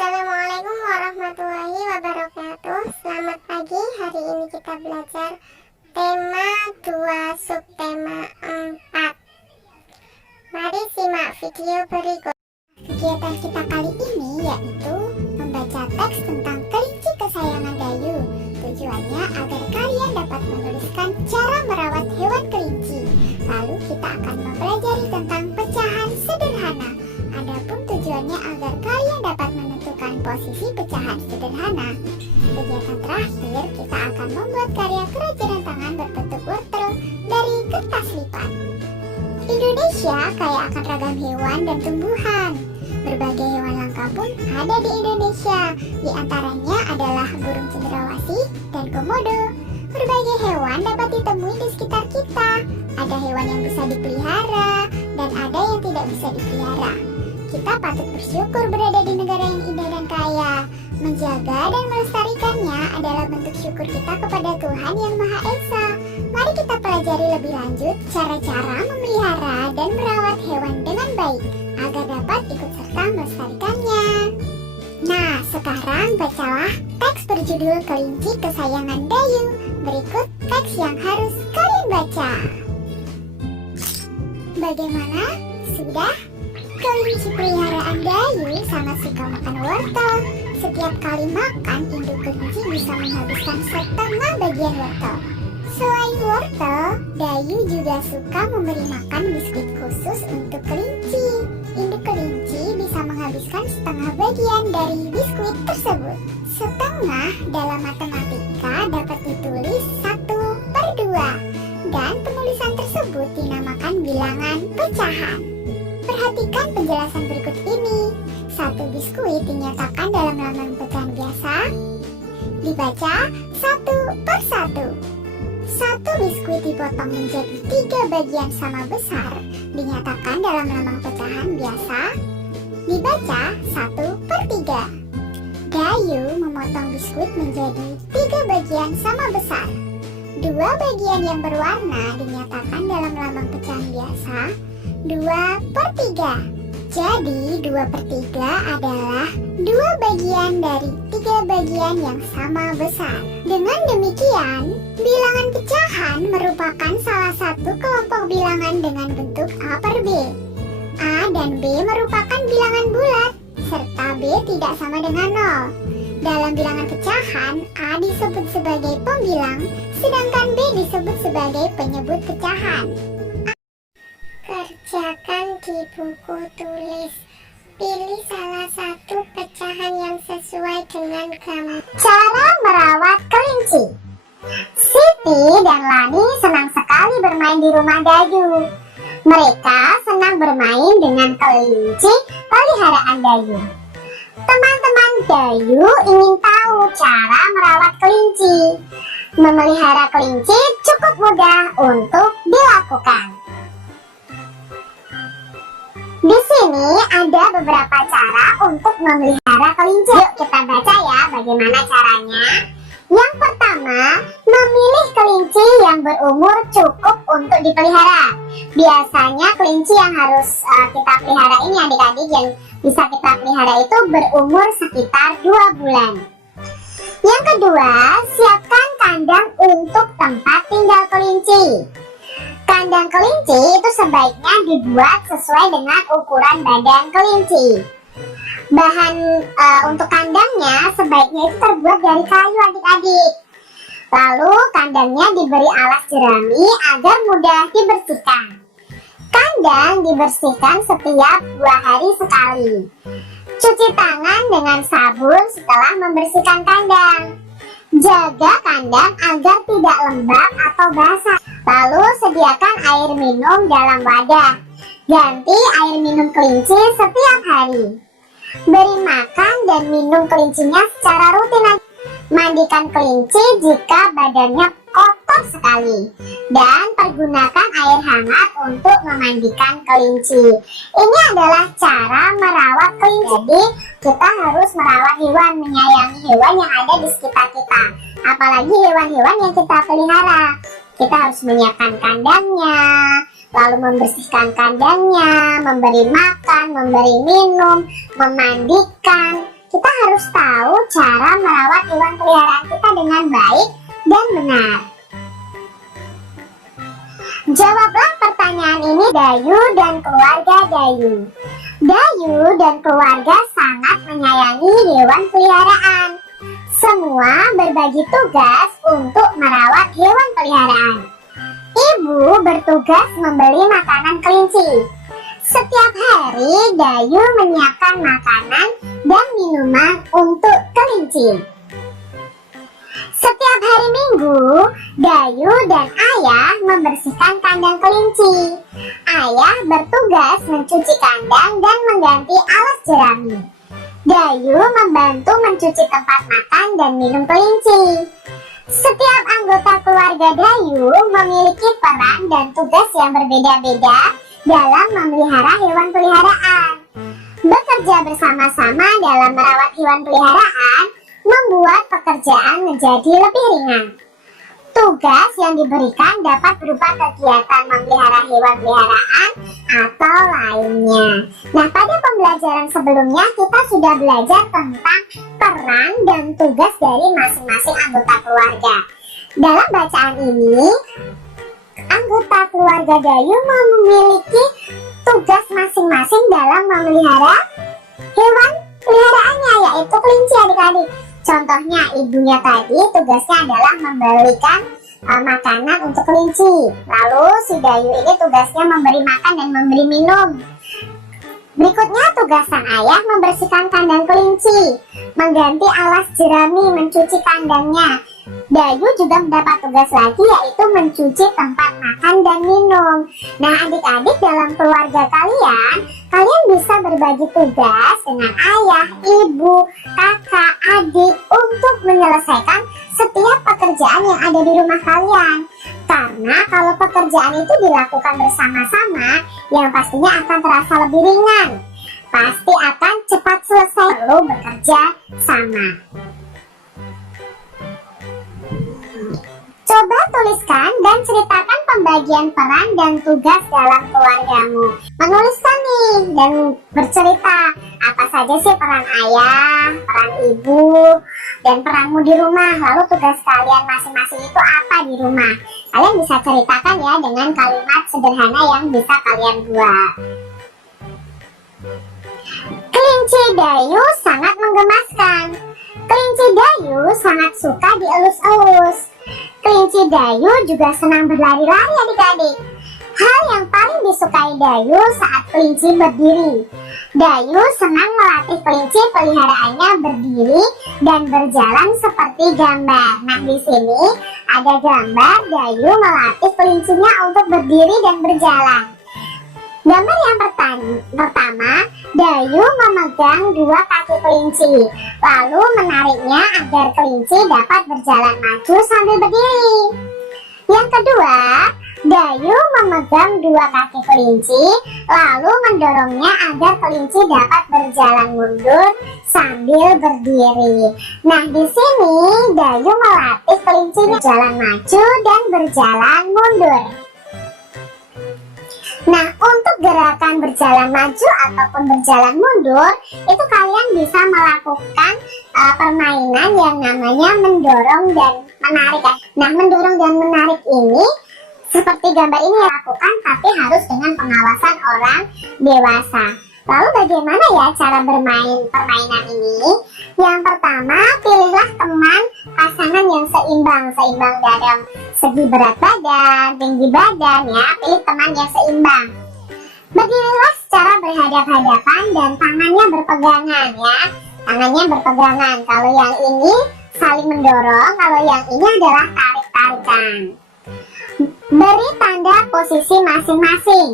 Assalamualaikum warahmatullahi wabarakatuh. Selamat pagi, hari ini kita belajar tema 2 subtema 4. Mari simak video berikut. Kegiatan kita kali ini yaitu membaca teks tentang kelinci kesayangan Dayu. Tujuannya agar kalian dapat menuliskan cara merawat hewan kelinci. Lalu kita akan mempelajari tentang pecahan sederhana. Adapun tujuannya agar kalian dapat menentukan posisi pecahan sederhana. Kegiatan terakhir, kita akan membuat karya kerajinan tangan berbentuk wortel dari kertas lipat. Indonesia kaya akan ragam hewan dan tumbuhan. Berbagai hewan langka pun ada di Indonesia. Di antaranya adalah burung cendrawasih dan komodo. Berbagai hewan dapat ditemui di sekitar kita. Ada hewan yang bisa dipelihara dan ada yang tidak bisa dipelihara. Kita patut bersyukur berada di negara yang indah dan kaya. Menjaga dan melestarikannya adalah bentuk syukur kita kepada Tuhan Yang Maha Esa. Mari kita pelajari lebih lanjut cara-cara memelihara dan merawat hewan dengan baik agar dapat ikut serta melestarikannya. Nah, sekarang bacalah teks berjudul Kelinci Kesayangan Dayu. Berikut teks yang harus kalian baca. Bagaimana? Sudah? Kelinci peliharaan Dayu sangat suka makan wortel. Setiap kali makan, induk kelinci bisa menghabiskan setengah bagian wortel. Selain wortel, Dayu juga suka memberi makan biskuit khusus untuk kelinci. Induk kelinci bisa menghabiskan setengah bagian dari biskuit tersebut. Setengah dalam matematika dapat ditulis 1/2, dan penulisan tersebut dinamakan bilangan pecahan. Perhatikan penjelasan berikut ini. 1 biskuit dinyatakan dalam lambang pecahan biasa. Dibaca 1/1. 1 biskuit dipotong menjadi 3 bagian sama besar. Dinyatakan dalam lambang pecahan biasa. Dibaca 1/3. Dayu memotong biskuit menjadi 3 bagian sama besar. 2 bagian yang berwarna dinyatakan dalam lambang pecahan biasa. 2/3. Jadi 2/3 adalah 2 bagian dari 3 bagian yang sama besar. Dengan demikian, bilangan pecahan merupakan salah satu kelompok bilangan dengan bentuk A per B. A dan B merupakan bilangan bulat, serta B tidak sama dengan 0. Dalam bilangan pecahan, A disebut sebagai pembilang, sedangkan B disebut sebagai penyebut pecahan. Kerjakan di buku tulis. Pilih salah satu pecahan yang sesuai dengan gambar. Cara merawat kelinci. Siti dan Lani senang sekali bermain di rumah Dayu. Mereka senang bermain dengan kelinci peliharaan Dayu. Teman-teman Dayu ingin tahu cara merawat kelinci. Memelihara kelinci cukup mudah untuk dilakukan. Di sini ada beberapa cara untuk memelihara kelinci. Yuk kita baca ya bagaimana caranya. Yang pertama, memilih kelinci yang berumur cukup untuk dipelihara. Biasanya kelinci yang harus kita pelihara ini adik-adik, yang bisa kita pelihara itu berumur sekitar 2 bulan. Yang kedua, siapkan kandang untuk tempat tinggal kelinci. Kandang kelinci itu sebaiknya dibuat sesuai dengan ukuran badan kelinci. Bahan untuk kandangnya sebaiknya itu terbuat dari kayu adik-adik. Lalu kandangnya diberi alas jerami agar mudah dibersihkan. Kandang dibersihkan setiap 2 hari sekali. Cuci tangan dengan sabun setelah membersihkan kandang. Jaga kandang agar tidak lembab atau basah. Lalu sediakan air minum dalam wadah. Ganti air minum kelinci setiap hari. Beri makan dan minum kelincinya secara rutin. Mandikan kelinci jika badannya kotor sekali. Dan pergunakan air hangat untuk memandikan kelinci. Ini adalah cara merawat kelinci. Jadi kita harus merawat hewan, menyayangi hewan yang ada di sekitar kita. Apalagi hewan-hewan yang kita pelihara. Kita harus menyiapkan kandangnya, lalu membersihkan kandangnya, memberi makan, memberi minum, memandikan, kita harus tahu cara merawat hewan peliharaan kita dengan baik dan benar. Jawablah pertanyaan ini, Dayu dan keluarga Dayu. Dayu dan keluarga sangat menyayangi hewan peliharaan. Semua berbagi tugas untuk merawat hewan peliharaan. Ibu bertugas membeli makanan kelinci. Setiap hari Dayu menyiapkan makanan dan minuman untuk kelinci. Setiap hari Minggu, Dayu dan ayah membersihkan kandang kelinci. Ayah bertugas mencuci kandang dan mengganti alas jerami. Dayu membantu mencuci tempat makan dan minum kelinci. Setiap anggota keluarga Dayu memiliki peran dan tugas yang berbeda-beda dalam memelihara hewan peliharaan. Bekerja bersama-sama dalam merawat hewan peliharaan membuat pekerjaan menjadi lebih ringan. Tugas yang diberikan dapat berupa kegiatan memelihara hewan peliharaan atau lainnya. Nah, pada pembelajaran sebelumnya kita sudah belajar tentang peran dan tugas dari masing-masing anggota keluarga. Dalam bacaan ini, anggota keluarga Dayu memiliki tugas masing-masing dalam memelihara hewan peliharaannya, yaitu kelinci, adik-adik. Contohnya, ibunya tadi tugasnya adalah membelikan makanan untuk kelinci. Lalu si Dayu ini tugasnya memberi makan dan memberi minum. Berikutnya tugas sang ayah membersihkan kandang kelinci, mengganti alas jerami, mencuci kandangnya. Dayu juga mendapat tugas lagi, yaitu mencuci tempat makan dan minum. Nah, adik-adik, dalam keluarga kalian bisa berbagi tugas dengan ayah, ibu, kakak, adik untuk menyelesaikan setiap pekerjaan yang ada di rumah kalian. Karena kalau pekerjaan itu dilakukan bersama-sama, yang pastinya akan terasa lebih ringan. Pasti akan cepat selesai lalu bekerja sama. Coba tuliskan dan ceritakan pembagian peran dan tugas dalam keluargamu. Menuliskan nih dan bercerita apa saja sih peran ayah, peran ibu, dan peranmu di rumah. Lalu tugas kalian masing-masing itu apa di rumah. Kalian bisa ceritakan ya dengan kalimat sederhana yang bisa kalian buat. Kelinci Dayu sangat menggemaskan. Kelinci Dayu sangat suka dielus-elus. Kelinci Dayu juga senang berlari-lari, adik-adik. Hal yang paling disukai Dayu saat kelinci berdiri. Dayu senang melatih kelinci peliharaannya berdiri dan berjalan seperti gambar. Nah, di sini ada gambar Dayu melatih kelincinya untuk berdiri dan berjalan. Gambar yang pertama, Dayu memegang dua kaki kelinci, lalu menariknya agar kelinci dapat berjalan maju sambil berdiri. Yang kedua, Dayu memegang dua kaki kelinci, lalu mendorongnya agar kelinci dapat berjalan mundur sambil berdiri. Nah, di sini Dayu melatih kelinci berjalan maju dan berjalan mundur. Nah, untuk gerakan berjalan maju ataupun berjalan mundur, itu kalian bisa melakukan permainan yang namanya mendorong dan menarik. Nah, mendorong dan menarik ini seperti gambar ini lakukan, tapi harus dengan pengawasan orang dewasa. Lalu bagaimana ya cara bermain permainan ini? Yang pertama, pilihlah teman pasangan yang seimbang dalam segi berat badan, tinggi badan ya. Pilih teman yang seimbang. Berdirilah secara berhadap-hadapan dan tangannya berpegangan ya. Tangannya berpegangan. Kalau yang ini saling mendorong, kalau yang ini adalah tarik-tarikan. Beri tanda posisi masing-masing.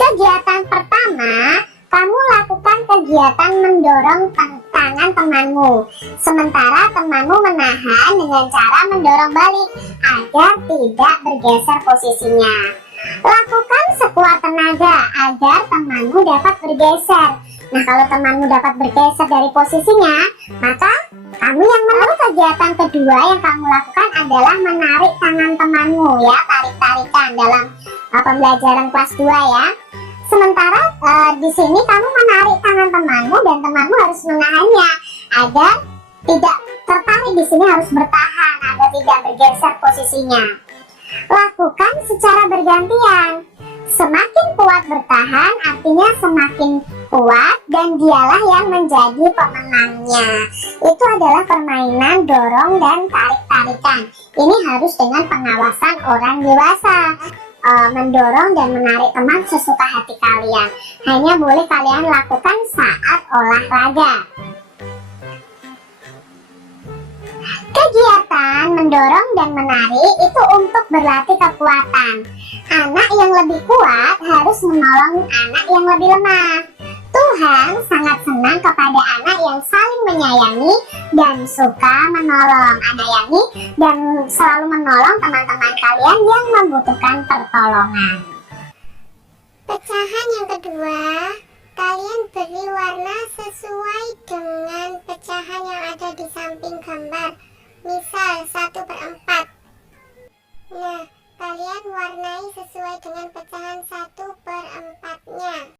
Kegiatan pertama, kamu lakukan kegiatan mendorong tangan temanmu, sementara temanmu menahan dengan cara mendorong balik agar tidak bergeser posisinya. Lakukan sekuat tenaga agar temanmu dapat bergeser. Nah, kalau temanmu dapat bergeser dari posisinya, maka kamu yang menarik. Kegiatan kedua yang kamu lakukan adalah menarik tangan temanmu ya, tarik-tarikan dalam pembelajaran kelas 2 ya. Sementara di sini kamu menarik tangan temanmu dan temanmu harus menahannya agar tidak tertarik. Di sini harus bertahan agar tidak bergeser posisinya. Lakukan secara bergantian. Semakin kuat bertahan artinya semakin kuat dan dialah yang menjadi pemenangnya. Itu adalah permainan dorong dan tarik-tarikan. Ini harus dengan pengawasan orang dewasa. Mendorong dan menarik teman sesuka hati kalian. Hanya boleh kalian lakukan saat olahraga. Kegiatan mendorong dan menarik itu untuk berlatih kekuatan. Anak yang lebih kuat harus menolong anak yang lebih lemah. Tuhan sangat senang kepada anak yang saling menyayangi dan suka menolong. Menyayangi dan selalu menolong teman-teman kalian yang membutuhkan pertolongan. Pecahan yang kedua, kalian beri warna sesuai dengan pecahan yang ada di samping gambar. Misal 1/4. Nah, kalian warnai sesuai dengan pecahan 1/4-nya.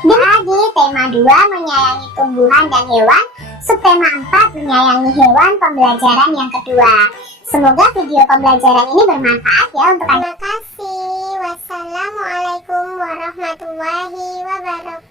Jadi tema 2 menyayangi tumbuhan dan hewan, subtema 4 menyayangi hewan, pembelajaran yang kedua. Semoga video pembelajaran ini bermanfaat ya untuk kalian. Terima kasih. Wassalamualaikum warahmatullahi wabarakatuh.